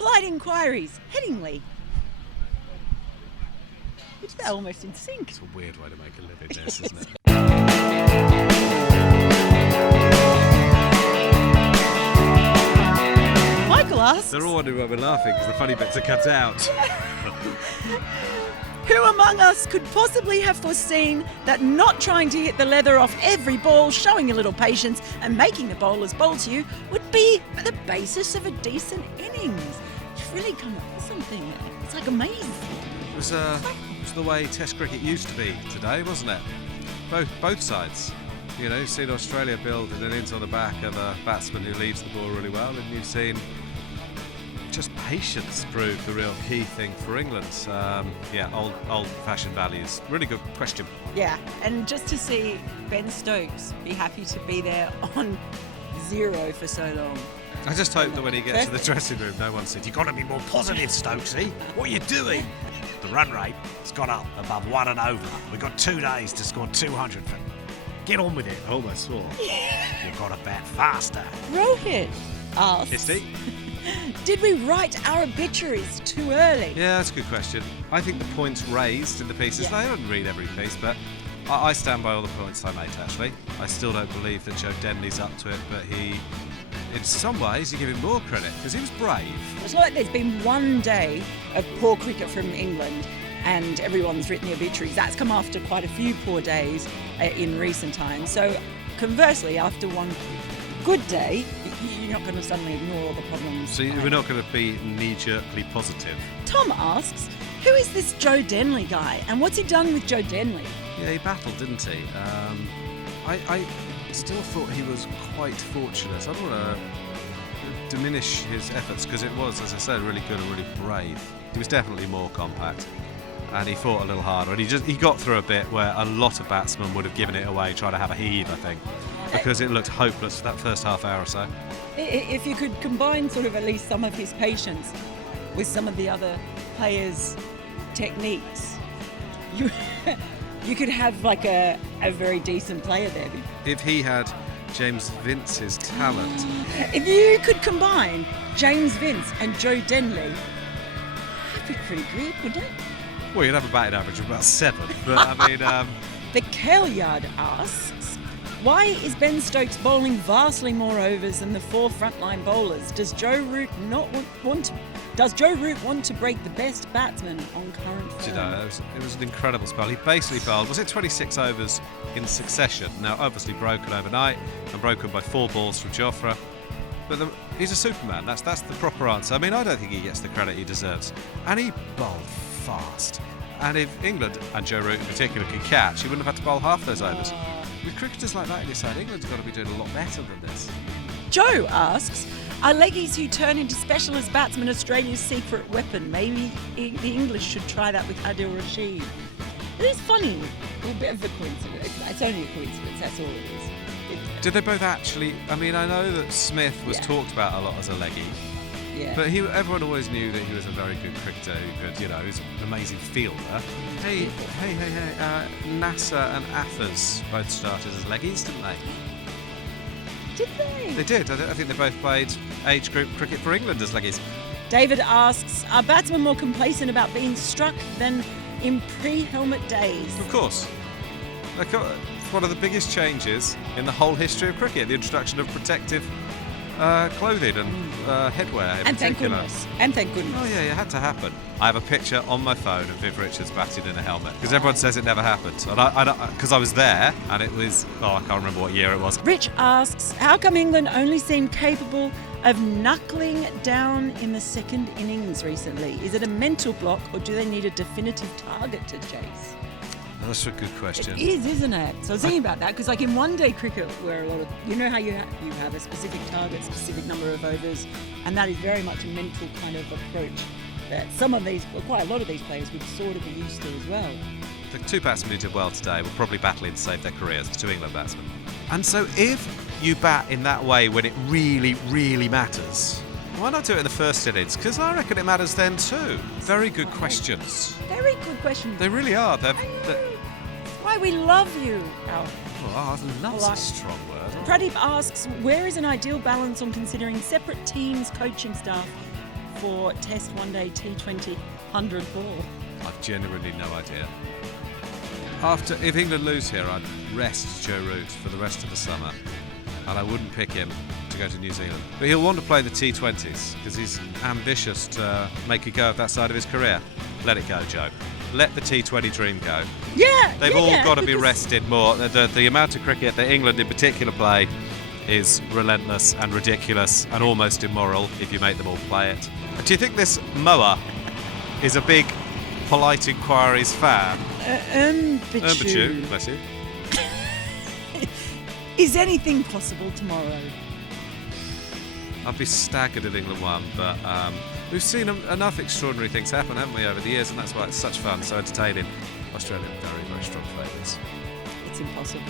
Polite Enquiries, Headingley. They're almost in sync. It's a weird way to make a living, this, isn't it? Michael asks... They're all wondering why we're laughing because the funny bits are cut out. Who among us could possibly have foreseen that not trying to hit the leather off every ball, showing a little patience and making the bowlers bowl to you would be the basis of a decent innings? You've really come up with something. It's like amazing. It was the way Test cricket used to be today, wasn't it? Both sides. You know, you've seen Australia build an innings on the back of a batsman who leaves the ball really well, and you've seen just patience prove the real key thing for England. Old-fashioned values. Really good question. Yeah, and just to see Ben Stokes be happy to be there on 0 for so long. I just hope that when he gets to the dressing room, no one said, "You've got to be more positive, Stokesy. What are you doing?" The run rate has gone up above 1 and over. We've got 2 days to score 200. Get on with it. Almost swore. You've got to bat faster. Rohit asks... Is he? Did we write our obituaries too early? Yeah, that's a good question. I think the points raised in the pieces, I don't read every piece, but I stand by all the points I made, actually. I still don't believe that Joe Denley's up to it, but in some ways, you give him more credit, because he was brave. It's not like there's been one day of poor cricket from England and everyone's written the obituaries. That's come after quite a few poor days in recent times. So, conversely, after one good day, you're not going to suddenly ignore all the problems. So we're not going to be knee-jerkly positive. Tom asks, who is this Joe Denley guy and what's he done with Joe Denley? Yeah, he battled, didn't he? I still thought he was quite fortunate. I don't want to diminish his efforts because it was, as I said, really good and really brave. He was definitely more compact and he fought a little harder, and he got through a bit where a lot of batsmen would have given it away, trying to have a heave, I think, because it looked hopeless for that first half hour or so. If you could combine sort of at least some of his patience with some of the other players' techniques, you could have like a very decent player there. If he had James Vince's talent. If you could combine James Vince and Joe Denley, that'd be pretty good, wouldn't it? Well, you'd have a batting average of about 7, but I mean... The Kailyard asks, why is Ben Stokes bowling vastly more overs than the 4 frontline bowlers? Does Joe Root want to break the best batsman on current form? You know, it was an incredible spell. He basically bowled, was it 26 overs in succession? Now, obviously broken overnight and broken by 4 balls from Jofra. But he's a Superman. That's the proper answer. I mean, I don't think he gets the credit he deserves. And he bowled fast. And if England, and Joe Root in particular, could catch, he wouldn't have had to bowl half those overs. With cricketers like that in his side, England's got to be doing a lot better than this. Joe asks, are leggies who turn into specialist batsmen Australia's secret weapon? Maybe the English should try that with Adil Rashid. It is funny. A bit of a coincidence. It's only a coincidence, that's all it is. Did they both actually... I mean, I know that Smith was talked about a lot as a leggy. Yeah. But everyone always knew that he was a very good cricketer who could, he was an amazing fielder. Hey, Nasser and Affers both started as leggies, didn't they? Did they? They did. I think they both played age group cricket for England as leggies. David asks, are batsmen more complacent about being struck than in pre-helmet days? Of course. It's one of the biggest changes in the whole history of cricket, the introduction of protective clothing and headwear in particular. And thank goodness. Oh yeah, it had to happen. I have a picture on my phone of Viv Richards batting in a helmet because everyone says it never happened. And because I was there, and it was, I can't remember what year it was. Rich asks, how come England only seemed capable of knuckling down in the second innings recently? Is it a mental block or do they need a definitive target to chase? That's a good question. It is, isn't it? So I was thinking about that because, like in one-day cricket, where a lot of how you have a specific target, specific number of overs, and that is very much a mental kind of approach that quite a lot of these players would sort of be used to as well. The 2 batsmen who did well today were probably battling to save their careers, the 2 England batsmen. And so, if you bat in that way when it really, really matters, why not do it in the first innings? Because I reckon it matters then too. Very good questions. Very good questions. They really are. Why we love you, Al. Love's a strong word. Pradeep asks, where is an ideal balance on considering separate teams, coaching staff for Test One Day T20 100 ball? I've genuinely no idea. If England lose here, I'd rest Joe Root for the rest of the summer, and I wouldn't pick him to go to New Zealand. But he'll want to play the T20s because he's ambitious to make a go of that side of his career. Let it go, Joe. Let the T20 dream go. Yeah, They've all got to be rested more. The amount of cricket that England in particular play is relentless and ridiculous and almost immoral if you make them all play it. Do you think this mower is a big Polite Enquiries fan? Bichu. Bless you. Is anything possible tomorrow? I'd be staggered if England won, but we've seen enough extraordinary things happen, haven't we, over the years, and that's why it's such fun, so entertaining. Australia are very, very strong favourites. It's impossible.